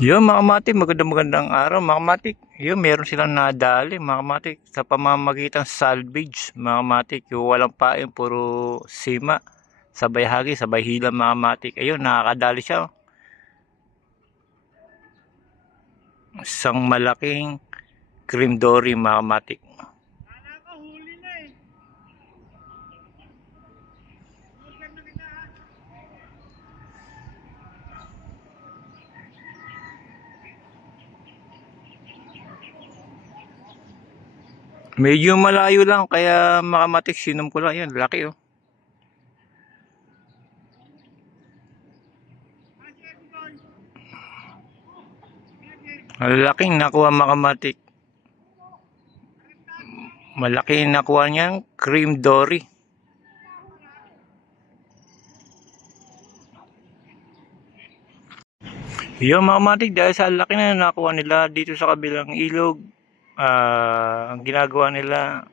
Yun mga kamatik, magandang araw mga kamatik. Yun, meron silang nadali mga kamatik sa pamamagitan salvage mga kamatik. Yung walang pain, puro sima. Sabay hagi, sabay hila mga kamatik. Ayun, nakakadali siya. Isang malaking cream dory mga kamatik. Medyo malayo lang, kaya mga kamatik sinom ko lang. Yun, laki oh. Malaking nakuha mga kamatik. Malaki nakuha niyang cream dory. Yung mga kamatik, dahil sa laki na nakuha nila dito sa kabilang ilog, ang ginagawa nila,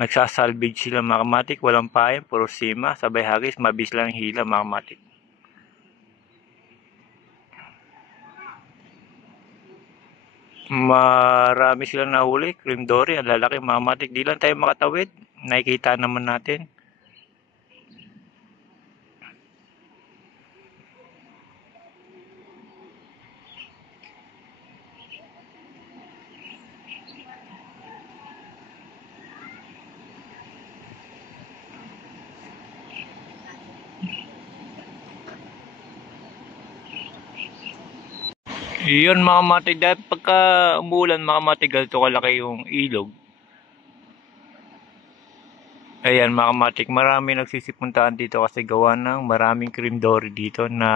nagsasalvage sila mga kamatik, walang pain, puro sima, sabay hagis, mabis lang hila mga kamatik. Marami silang nahuli, cream dory, ang lalaki mga kamatik. Di lang tayo makatawid, nakikita naman natin. Yun mga kamatik, dahil pagka umulan mga kamatik, ganito kalaki yung ilog. Ayan mga kamatik, marami nagsisipuntaan dito kasi gawa ng maraming cream dory dito na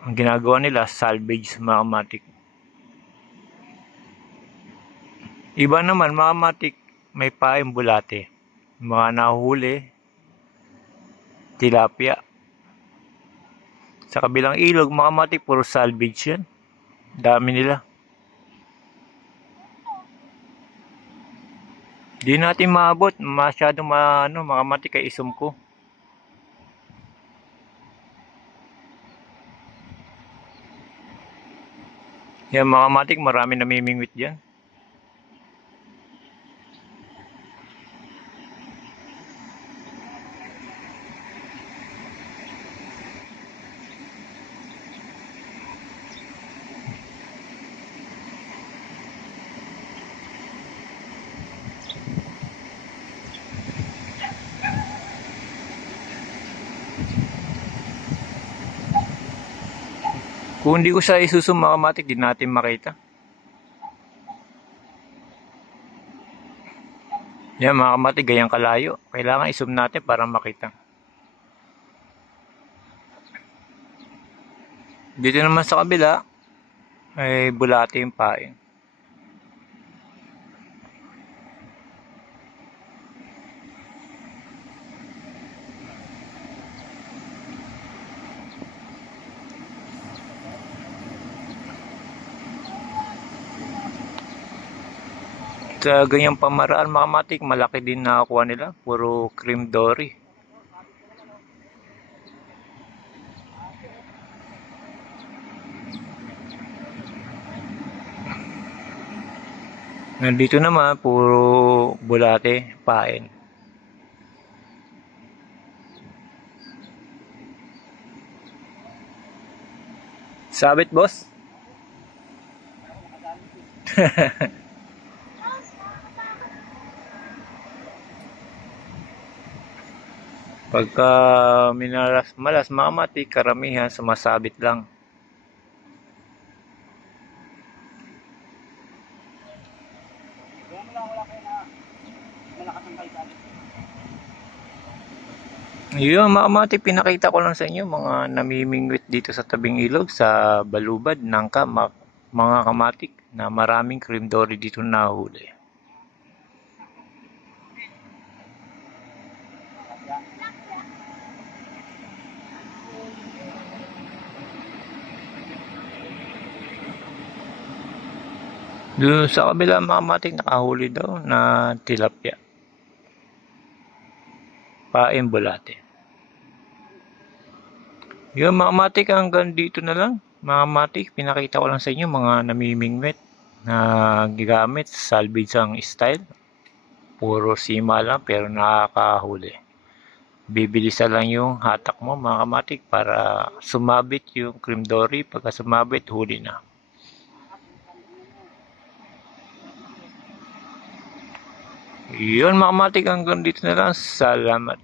ang ginagawa nila salvage mga kamatik. Iba naman mga kamatik, may paing bulate, mga nahuli, tilapia. Sa kabilang ilog mga kamatik, puro salvage yan, dami nila. Di natin maabot, masyadong mga kamatik kay isum ko. Yan mga kamatik, marami namimingwit dyan. Kung hindi ko sa isusum mga kamatik, di natin makita. Yan mga kamatik, gayang kalayo. Kailangan isum natin para makita. Dito naman sa kabila, ay bulate yung pain. Sa ganyang pamaraan mga kamatik, malaki din nakakuha nila. Puro cream dory. Nandito naman, puro bulate, pain. Sabit, boss? Pagka malas mga kamatik, karamihan sumasabit lang. Yun mga kamatik, pinakita ko lang sa inyo mga namimingwit dito sa tabing ilog sa Balubad, Nangka, mga kamatik na maraming cream dory dito nahuli. Doon sa kabila mga kamatik, nakahuli daw na tilapia. Pain bulate. Yun mga kamatik, hanggang dito na lang. mga kamatik, pinakita ko lang sa inyo mga namimingwit na gigamit salvage ang style. Puro sima lang pero nakakahuli. Bibilisan lang yung hatak mo mga kamatik para sumabit yung cream dory. Pagka sumabit, huli na. Yun mga kamatik, hanggang dito na lang. Salamat.